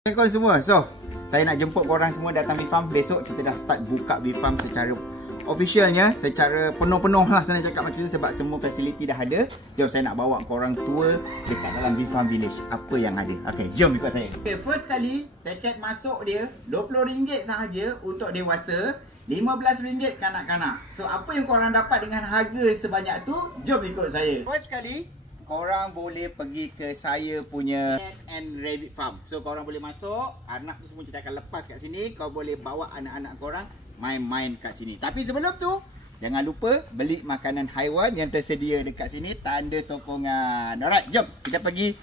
Assalamualaikum semua. So, saya nak jemput korang semua datang VFarm. Besok kita dah start buka VFarm secara officialnya, secara penuh-penuh lah saya cakap macam tu, sebab semua fasiliti dah ada. Jom saya nak bawa korang tour dekat dalam VFarm Village. Apa yang ada. Okay, jom ikut saya. Okay, first kali tiket masuk dia RM20 sahaja untuk dewasa, RM15 kanak-kanak. So, apa yang korang dapat dengan harga sebanyak tu? Jom ikut saya. First kali korang boleh pergi ke saya punya Cat and Rabbit Farm. So korang boleh masuk, anak tu semua kita akan lepas kat sini. Kau boleh bawa anak-anak korang main-main kat sini. Tapi sebelum tu, jangan lupa beli makanan haiwan yang tersedia dekat sini, tanda sokongan. Alright, jom kita pergi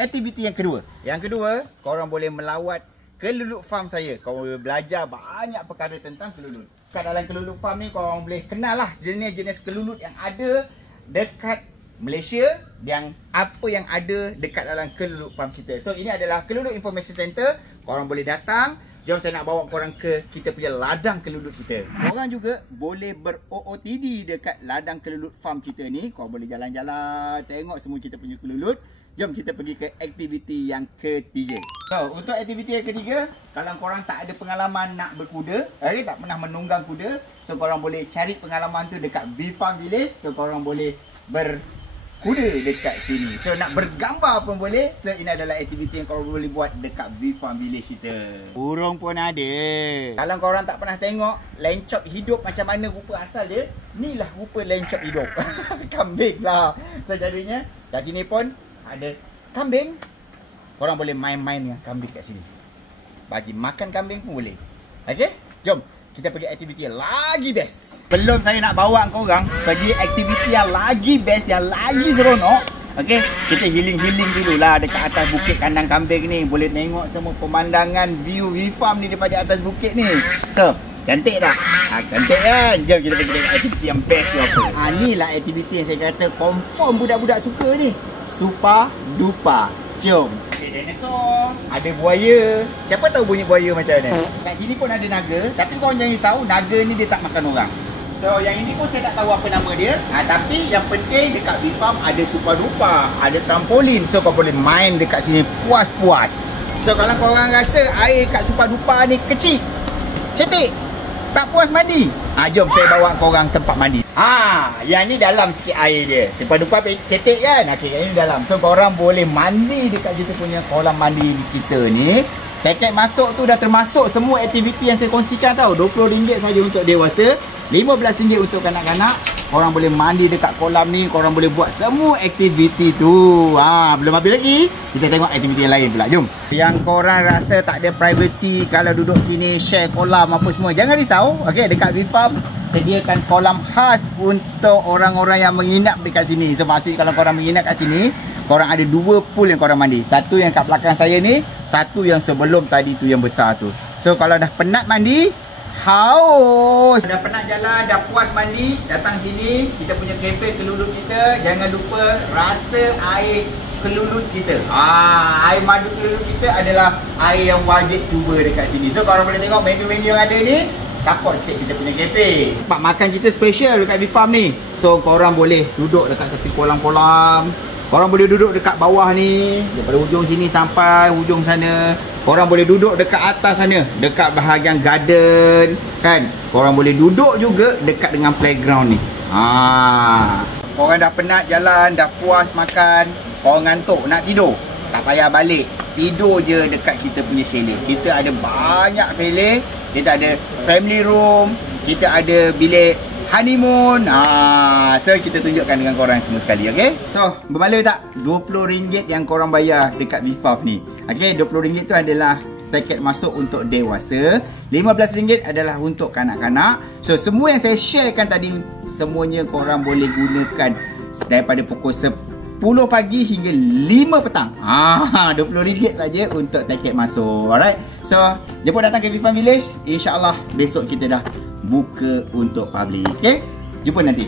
aktiviti yang kedua. Yang kedua, korang boleh melawat Keluluk Farm saya. Korang boleh belajar banyak perkara tentang kelulut. Kat dalam Keluluk Farm ni korang boleh kenal lah jenis-jenis kelulut yang ada dekat Malaysia, yang apa yang ada dekat dalam Keluluk Farm kita. So ini adalah Keluluk Information Center. Korang boleh datang. Jom saya nak bawa korang ke kita punya ladang kelulut kita. Korang juga boleh ber-OOTD dekat ladang Keluluk Farm kita ni. Korang boleh jalan-jalan, tengok semua kita punya kelulut. Jom kita pergi ke aktiviti yang ketiga. So untuk aktiviti yang ketiga, kalau korang tak ada pengalaman nak berkuda, tak pernah menunggang kuda, so korang boleh cari pengalaman tu dekat VFarm Village. So korang boleh kuda dekat sini. So nak bergambar pun boleh. So ini adalah aktiviti yang korang boleh buat dekat VFarm Village kita. Burung pun ada. Kalau korang tak pernah tengok lencop hidup macam mana rupa asal dia, inilah rupa lencop hidup. Kambing lah. So jadinya kat sini pun ada kambing. Korang boleh main-main dengan kambing kat sini. Bagi makan kambing pun boleh. Okay, jom kita pergi aktiviti yang lagi best. Belum saya nak bawa korang pergi aktiviti yang lagi best, yang lagi seronok. Okay, kita healing-healing dulu lah dekat atas bukit kandang kambing ni. Boleh tengok semua pemandangan view VFarm ni daripada atas bukit ni. So, cantik tak? Cantik kan? Jom kita pergi tengok aktiviti yang best tu apa. Inilah aktiviti yang saya kata confirm budak-budak suka ni. Super duper. Jom. Ada dinosaur, ada buaya. Siapa tahu bunyi buaya macam mana? Kat sini pun ada naga. Tapi korang jangan risau, naga ni dia tak makan orang. So yang ini pun saya tak tahu apa nama dia. Tapi yang penting dekat VFarm ada super duper, ada trampolin. So kau boleh main dekat sini puas-puas. So kalau korang rasa air kat super duper ni kecil, cetek, tak puas mandi, jom saya bawa korang tempat mandi. Yang ni dalam sikit air dia. Super duper cetek kan? Okay, yang ni dalam. So korang boleh mandi dekat kita punya kolam mandi kita ni. Tiket masuk tu dah termasuk semua aktiviti yang saya kongsikan tau. RM20 saja untuk dewasa, RM15 untuk kanak-kanak. Korang boleh mandi dekat kolam ni, korang boleh buat semua aktiviti tu. Belum habis lagi, kita tengok aktiviti yang lain pula. Jom. Yang korang rasa tak ada privacy kalau duduk sini share kolam apa semua, jangan risau. Okey, dekat VFarm sediakan kolam khas untuk orang-orang yang menginap dekat sini. So maksudnya kalau korang menginap kat sini, korang ada 2 pool yang korang mandi. Satu yang kat belakang saya ni, satu yang sebelum tadi tu yang besar tu. So kalau dah penat mandi, haus, dah penat jalan, dah puas mandi, datang sini, kita punya kafe kelulut kita. Jangan lupa rasa air kelulut kita. Air madu kelulut kita adalah air yang wajib cuba dekat sini. So korang boleh tengok menu-menu yang ada ni. Support sikit kita punya kafe. Tempat makan kita special dekat VFarm ni. So korang boleh duduk dekat tepi kolam-kolam. Korang boleh duduk dekat bawah ni, daripada hujung sini sampai hujung sana. Korang boleh duduk dekat atas sana, dekat bahagian garden kan. Korang boleh duduk juga dekat dengan playground ni. Korang dah penat jalan, dah puas makan, korang ngantuk nak tidur, tak payah balik, tidur je dekat kita punya chalet. Kita ada banyak chalet. Kita ada family room, kita ada bilik honeymoon. So kita tunjukkan dengan korang semua sekali. Okay, so berbala tak RM20 yang korang bayar dekat VFarm ni. Okay, RM20 tu adalah paket masuk untuk dewasa, RM15 adalah untuk kanak-kanak. So semua yang saya sharekan tadi, semuanya korang boleh gunakan daripada pukul 10 pagi hingga 5 petang. RM20 saja untuk tiket masuk. Alright, so jemput datang ke VFarm Village. InsyaAllah besok kita dah buka untuk public. Okay, jumpa nanti.